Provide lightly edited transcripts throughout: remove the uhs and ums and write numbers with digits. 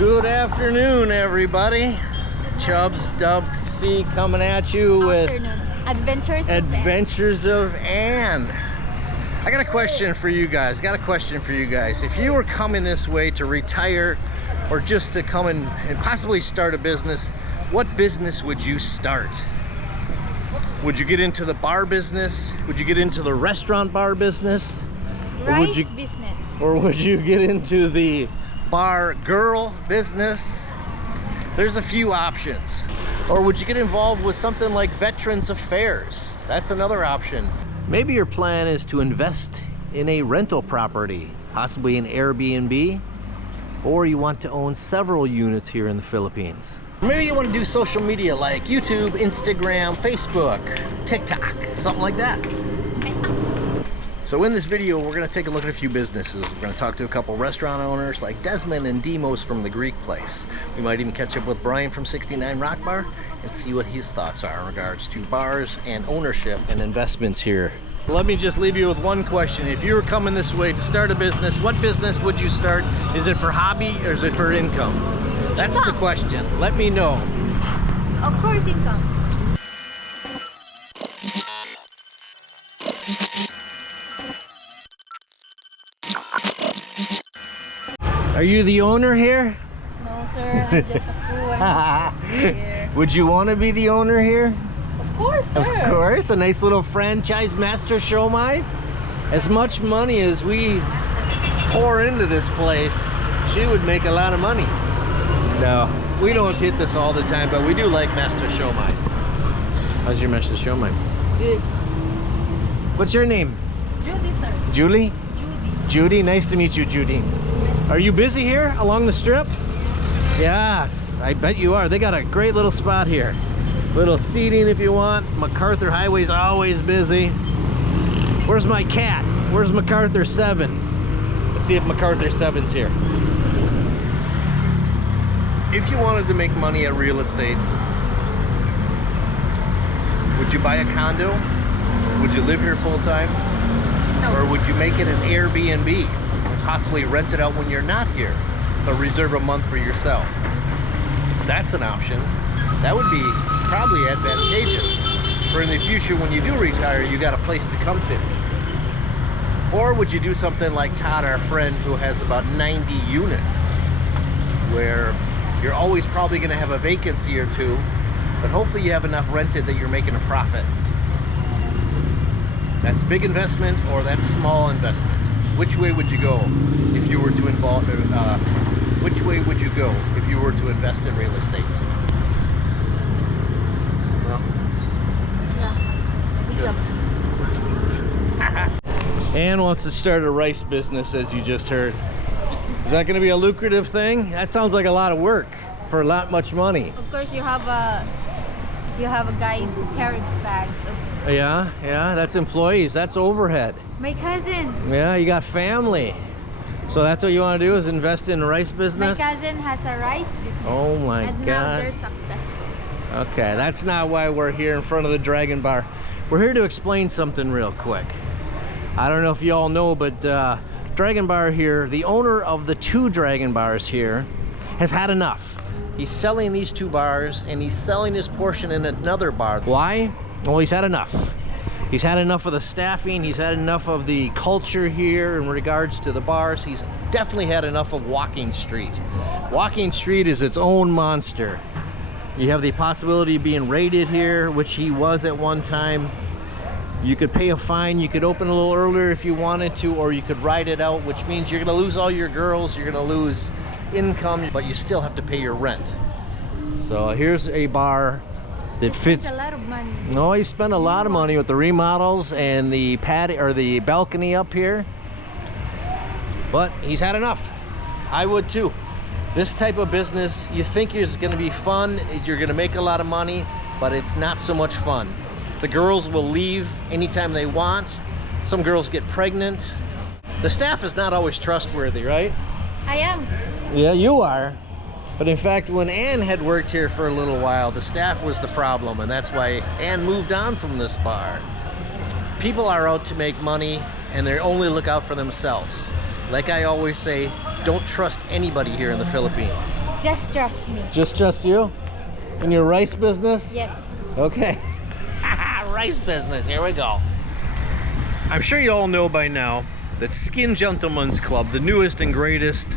Good afternoon, everybody. Chubs, Dub C coming at you with Adventures of Ann. I got a question for you guys. If you were coming this way to retire or just to come in and possibly start a business, what business would you start? Would you get into the bar business? Would you get into the restaurant bar business? Business. Or would you get into the bar girl business? There's a few options. Or would you get involved with something like Veterans Affairs? That's another option. Maybe your plan is to invest in a rental property, possibly an Airbnb, or you want to own several units here in the Philippines. Maybe you want to do social media like YouTube, Instagram, Facebook, TikTok, something like that. So in this video, we're going to take a look at a few businesses. We're going to talk to a couple restaurant owners like Desmond and Demos from the Greek Place. We might even catch up with Brian from 69 Rock Bar and see what his thoughts are in regards to bars and ownership and investments here. Let me just leave you with one question. If you were coming this way to start a business, what business would you start? Is it for hobby or is it for income? That's the question. Let me know. Of course, income. Are you the owner here? No, sir. I'm just a fool here. Would you want to be the owner here? Of course, sir. Of course. A nice little franchise master showmai. As much money as we pour into this place, she would make a lot of money. No, we don't hit this all the time, but we do like master showmai. How's your master showmai? Good. What's your name? Judy, sir. Julie? Judy. Judy, nice to meet you, Judy. Are you busy here along the strip? Yes, I bet you are. They got a great little spot here. Little seating if you want. MacArthur Highway's always busy. Where's my cat? Where's MacArthur 7? Let's see if MacArthur 7's here. If you wanted to make money at real estate, would you buy a condo? Would you live here full time? No. Or would you make it an Airbnb? Possibly rent it out when you're not here, but reserve a month for yourself. That's an option. That would be probably advantageous for in the future when you do retire, you got a place to come to. Or would you do something like Todd, our friend, who has about 90 units, where you're always probably going to have a vacancy or two, but hopefully you have enough rented that you're making a profit. That's big investment or that's small investment. Which way would you go if you were to involve? Which way would you go if you were to invest in real estate? Well, Yeah. Ann wants to start a rice business, as you just heard. Is that going to be a lucrative thing? That sounds like a lot of work for not much money. Of course, you have a guys to carry bags. Yeah, that's employees. That's overhead. My cousin. Yeah, you got family. So that's what you want to do is invest in a rice business? My cousin has a rice business. Oh my and God. now they're successful. Okay, that's not why we're here in front of the Dragon Bar. We're here to explain something real quick. I don't know if you all know, but Dragon Bar here, the owner of the 2 Dragon Bars here, has had enough. He's selling these 2 bars and he's selling his portion in another bar. Why? Well, he's had enough. He's had enough of the staffing. He's had enough of the culture here in regards to the bars. He's definitely had enough of Walking Street. Walking Street is its own monster. You have the possibility of being raided here, which he was at one time. You could pay a fine. You could open a little earlier if you wanted to, or you could ride it out, which means you're going to lose all your girls. You're going to lose income, but you still have to pay your rent. So here's a bar that fits a lot of money. No, he spent a lot of money with the remodels and the patio or the balcony up here. But he's had enough. I would too. This type of business, you think it's going to be fun, you're going to make a lot of money, but it's not so much fun. The girls will leave anytime they want. Some girls get pregnant. The staff is not always trustworthy, right? I am. Yeah, you are. But in fact, when Ann had worked here for a little while, the staff was the problem, and that's why Ann moved on from this bar. People are out to make money, and they only look out for themselves. Like I always say, don't trust anybody here in the Philippines. Just trust me. Just trust you? In your rice business? Yes. Okay. Rice business, here we go. I'm sure you all know by now that Skin Gentleman's Club, the newest and greatest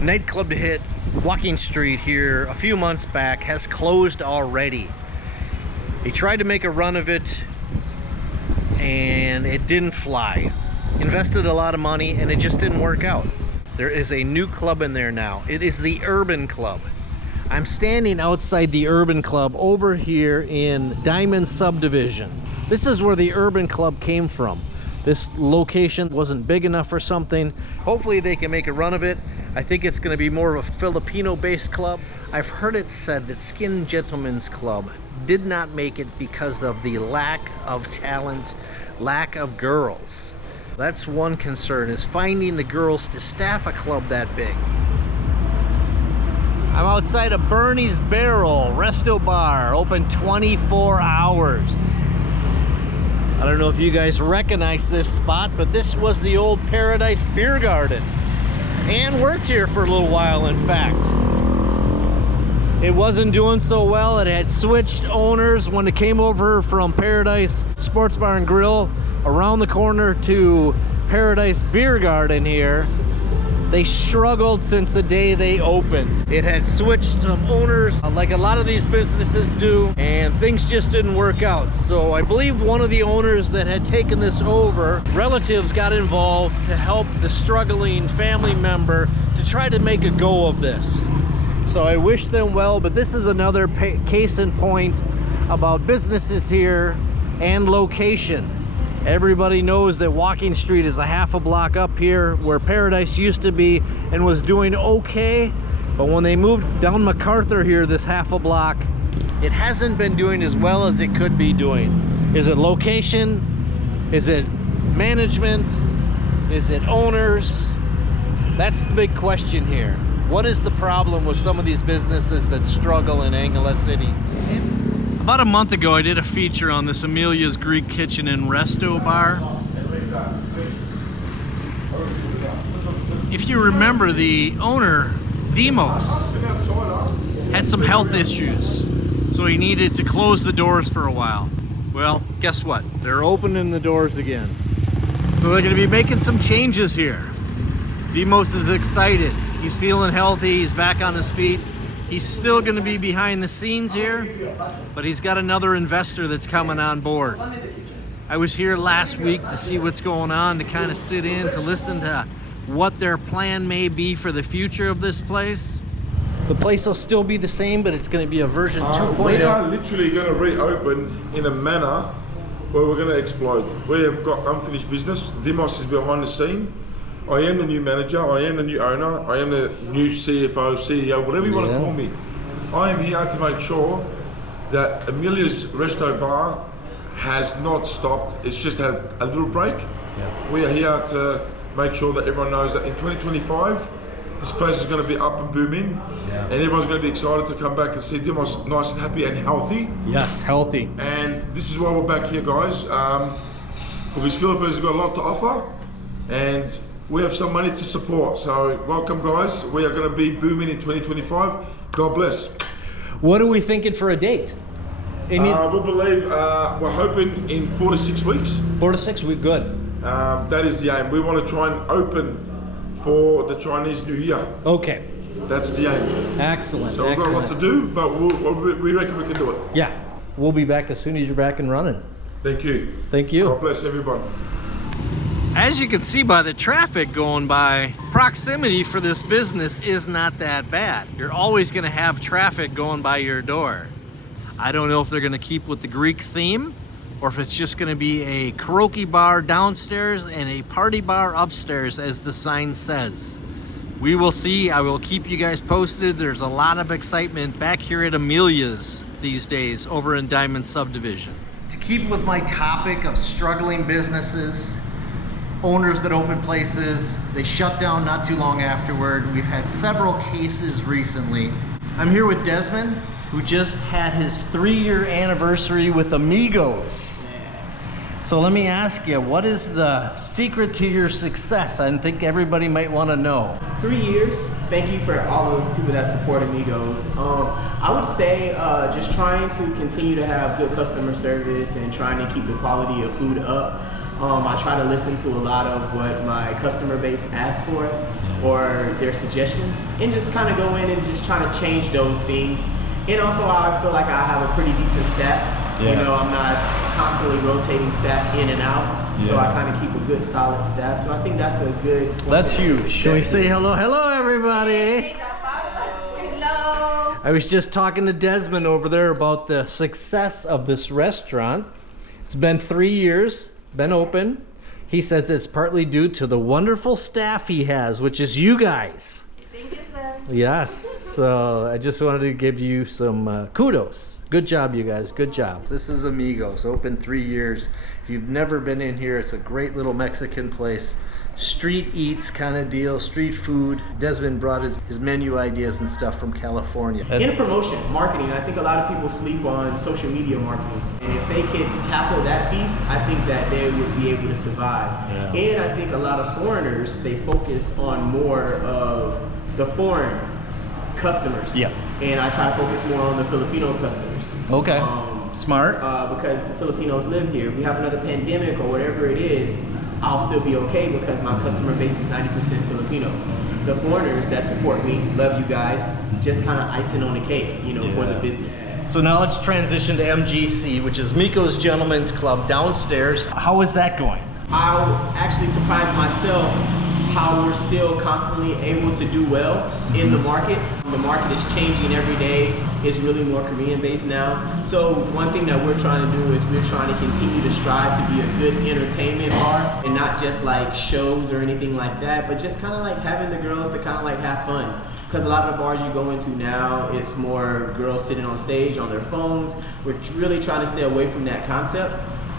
nightclub to hit Walking Street here a few months back, has closed already. He tried to make a run of it and it didn't fly. Invested a lot of money and it just didn't work out. There is a new club in there now. It is the Urban Club. I'm standing outside the Urban Club over here in Diamond Subdivision. This is where the Urban Club came from. This location wasn't big enough for something. Hopefully they can make a run of it. I think it's going to be more of a Filipino-based club. I've heard it said that Skin Gentleman's Club did not make it because of the lack of talent, lack of girls. That's one concern, is finding the girls to staff a club that big. I'm outside of Bernie's Barrel Resto-bar, open 24 hours. I don't know if you guys recognize this spot, but this was the old Paradise Beer Garden. And worked here for a little while, in fact. It wasn't doing so well. It had switched owners when it came over from Paradise Sports Bar and Grill around the corner to Paradise Beer Garden here. They struggled since the day they opened. It had switched some owners, like a lot of these businesses do, and things just didn't work out. So I believe one of the owners that had taken this over, relatives got involved to help the struggling family member to try to make a go of this. So I wish them well, but this is another case in point about businesses here and location. Everybody knows that Walking Street is a half a block up here where Paradise used to be and was doing okay. But when they moved down MacArthur here, this half a block, it hasn't been doing as well as it could be doing. Is it location? Is it management? Is it owners? That's the big question here. What is the problem with some of these businesses that struggle in Angeles City? About a month ago, I did a feature on this Amelia's Greek Kitchen and Resto-bar. If you remember, the owner, Demos, had some health issues, so he needed to close the doors for a while. Well, guess what? They're opening the doors again. So they're going to be making some changes here. Demos is excited. He's feeling healthy. He's back on his feet. He's still going to be behind the scenes here, but he's got another investor that's coming on board. I was here last week to see what's going on, to kind of sit in, to listen to what their plan may be for the future of this place. The place will still be the same, but it's going to be a version 2.0. We are literally going to reopen in a manner where we're going to explode. We have got unfinished business. Demos is behind the scene. I am the new manager, I am the new owner, I am the new CFO, CEO, whatever you want to call me. I am here to make sure that Amelia's Resto-bar has not stopped. It's just had a little break. Yeah. We are here to make sure that everyone knows that in 2025, this place is going to be up and booming, and everyone's going to be excited to come back and see Demos nice and happy and healthy. Yes, healthy. And this is why we're back here, guys, because Philippines has got a lot to offer, and we have some money to support. So welcome, guys. We are going to be booming in 2025. God bless. What are we thinking for a date? We believe, we're hoping in 4 to 6 weeks. 4 to 6 weeks, good. That is the aim. We want to try and open for the Chinese New Year. Okay. That's the aim. Excellent. So we've got a lot to do, but we reckon we can do it. Yeah. We'll be back as soon as you're back and running. Thank you. Thank you. God bless everyone. As you can see by the traffic going by, proximity for this business is not that bad. You're always going to have traffic going by your door. I don't know if they're going to keep with the Greek theme or if it's just going to be a karaoke bar downstairs and a party bar upstairs, as the sign says. We will see. I will keep you guys posted. There's a lot of excitement back here at Amelia's these days over in Diamond Subdivision. To keep with my topic of struggling businesses, owners that open places, they shut down not too long afterward. We've had several cases recently. I'm here with Desmond, who just had his 3-year anniversary with Amigos. So let me ask you, what is the secret to your success? I think everybody might want to know. 3 years. Thank you for all of the people that support Amigos. I would say just trying to continue to have good customer service and trying to keep the quality of food up. I try to listen to a lot of what my customer base asks for or their suggestions, and just kind of go in and just try to change those things. And also I feel like I have a pretty decent staff. You know, I'm not constantly rotating staff in and out, so I kind of keep a good solid staff. So I think that's a good. That's huge. Can we say hello? Hello, everybody. Hello. I was just talking to Desmond over there about the success of this restaurant. It's been 3 years, been open. He says it's partly due to the wonderful staff he has, which is you guys. Thank you, sir. Yes. So I just wanted to give you some kudos. Good job, you guys. Good job. This is Amigos, open 3 years. If you've never been in here, it's a great little Mexican place. Street eats kind of deal, street food. Desmond brought his menu ideas and stuff from California. In promotion, marketing, I think a lot of people sleep on social media marketing. And if they can tackle that beast, I think that they would be able to survive. And I think a lot of foreigners, they focus on more of the foreign customers. And I try to focus more on the Filipino customers. Okay. Smart. Because the Filipinos live here. If we have another pandemic or whatever it is, I'll still be okay because my customer base is 90% Filipino. The foreigners that support me, love you guys, just kind of icing on the cake, you know, for the business. So now let's transition to MGC, which is Miko's Gentlemen's Club downstairs. How is that going? I'll actually surprise myself how we're still constantly able to do well in the market. The market is changing every day. It's really more Korean based now. So one thing that we're trying to do is we're trying to continue to strive to be a good entertainment bar and not just like shows or anything like that, but just kind of like having the girls to kind of like have fun. Because a lot of the bars you go into now, it's more girls sitting on stage on their phones. We're really trying to stay away from that concept.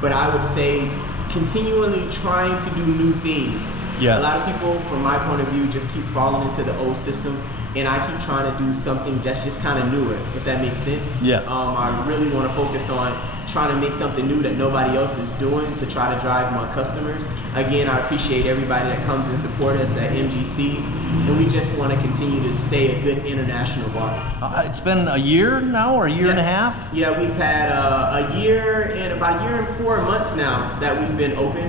But I would say continually trying to do new things. A lot of people, from my point of view, just keeps falling into the old system, and I keep trying to do something that's just kind of newer, if that makes sense. I really want to focus on trying to make something new that nobody else is doing to try to drive more customers. Again, I appreciate everybody that comes and support us at MGC, and we just want to continue to stay a good international bar. It's been a year now, or a year and a half? Yeah, we've had about a year and 4 months now that we've been open.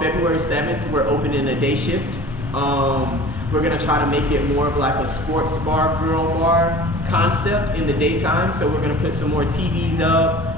February 7th, we're opening a day shift. We're gonna try to make it more of like a sports bar, girl bar concept in the daytime. So we're gonna put some more TVs up.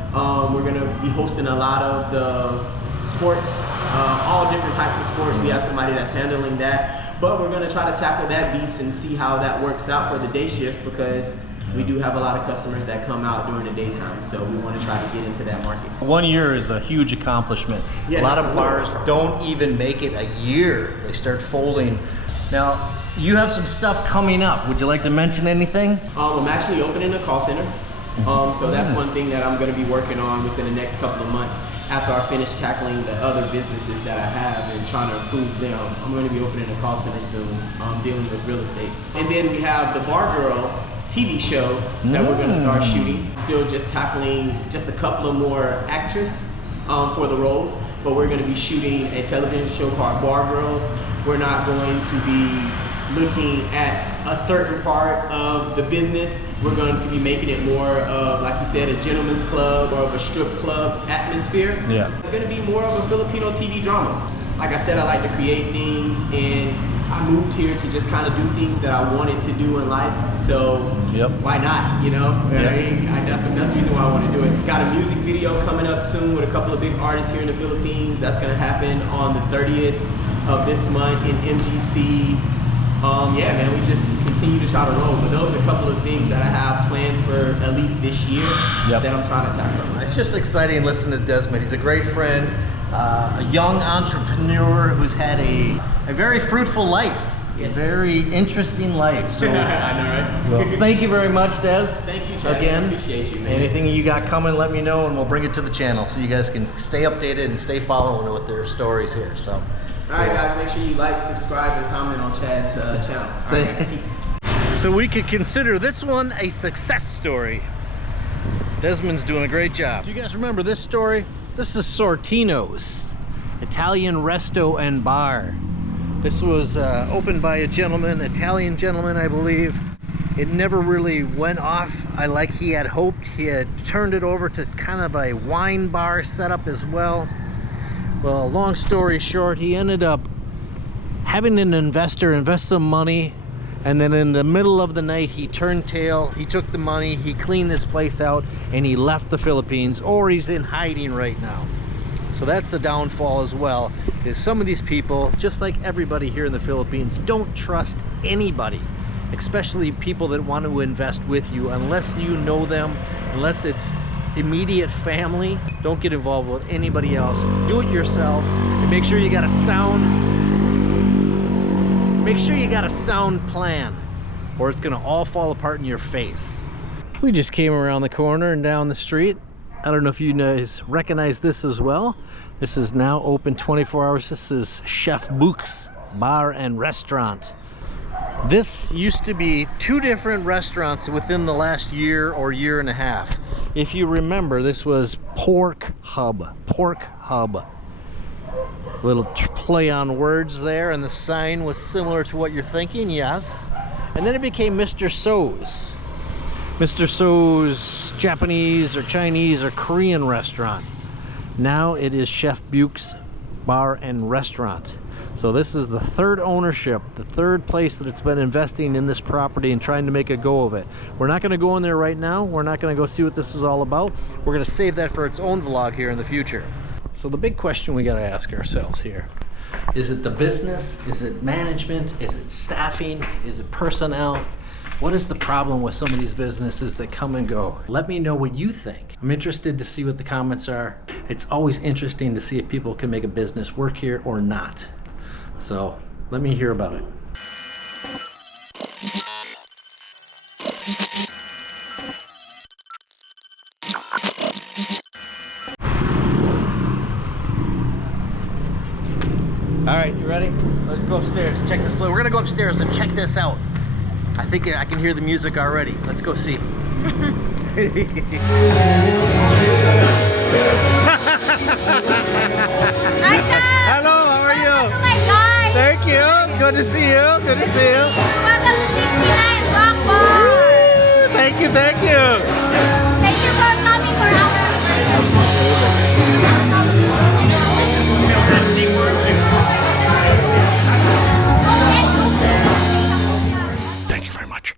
We're gonna be hosting a lot of the sports, all different types of sports. We have somebody that's handling that. But we're gonna try to tackle that beast and see how that works out for the day shift, because we do have a lot of customers that come out during the daytime, so we want to try to get into that market. 1 year is a huge accomplishment. A lot of bars don't even make it a year. They start folding. Now, you have some stuff coming up. Would you like to mention anything? I'm actually opening a call center. So that's one thing that I'm going to be working on within the next couple of months after I finish tackling the other businesses that I have and trying to improve them. I'm going to be opening a call center soon, dealing with real estate. And then we have the Bar Girl TV show that we're going to start shooting. Still just tackling just a couple of more actresses for the roles, but we're going to be shooting a television show called Bar Girls. We're not going to be looking at a certain part of the business. We're going to be making it more of, like you said, a gentleman's club or of a strip club atmosphere. It's going to be more of a Filipino TV drama. Like I said, I like to create things, and I moved here to just kind of do things that I wanted to do in life. So why not, you know? That's the reason why I want to do it. Got a music video coming up soon with a couple of big artists here in the Philippines. That's going to happen on the 30th of this month in MGC. Yeah, man, we just continue to try to roll. But those are a couple of things that I have planned for at least this year that I'm trying to tackle. It's just exciting listening to Desmond. He's a great friend, a young entrepreneur who's had a very fruitful life. A very interesting life. So, I know, right? Well, thank you very much, Des. Thank you, Chad. Again, I appreciate you, man. Anything you got coming, let me know, and we'll bring it to the channel so you guys can stay updated and stay following with their stories here. So, all right, guys, make sure you like, subscribe, and comment on Chad's channel. All right, guys, peace. So we could consider this one a success story. Desmond's doing a great job. Do you guys remember this story? This is Sortino's Italian Resto and Bar. This was opened by a gentleman, Italian gentleman, I believe. It never really went off like he had hoped. He had turned it over to kind of a wine bar setup as well. Well, long story short, he ended up having an investor invest some money, and then in the middle of the night he turned tail, he took the money, he cleaned this place out, and he left the Philippines, or he's in hiding right now. So that's the downfall as well, is some of these people, just like everybody here in the Philippines, don't trust anybody, especially people that want to invest with you, unless you know them, unless it's immediate family. Don't get involved with anybody else. Do it yourself, and make sure you got a sound plan, or it's gonna all fall apart in your face. We just came around the corner and down the street. I don't know if you guys recognize this as well. This is now open 24 hours. This is Chef Book's Bar and Restaurant. This used to be two different restaurants within the last year or year and a half. If you remember, this was Pork Hub. Little play on words there, and the sign was similar to what you're thinking, yes. And then it became Mr. So's. Mr. So's Japanese or Chinese or Korean restaurant. Now it is Chef Buke's Bar and Restaurant. So this is the third ownership, the third place that it's been investing in this property and trying to make a go of it. We're not going to go in there right now. We're not going to go see what this is all about. We're going to save that for its own vlog here in the future. So the big question we got to ask ourselves here, is it the business? Is it management? Is it staffing? Is it personnel? What is the problem with some of these businesses that come and go? Let me know what you think. I'm interested to see what the comments are. It's always interesting to see if people can make a business work here or not. So let me hear about it. All right, you ready? Let's go upstairs, check this place. We're gonna go upstairs and check this out. I think I can hear the music already. Let's go see. Hello, how are you? Oh my God! Thank you. Good to see you. Good to see you. Welcome to 69 Rock Bar! Thank you, thank you.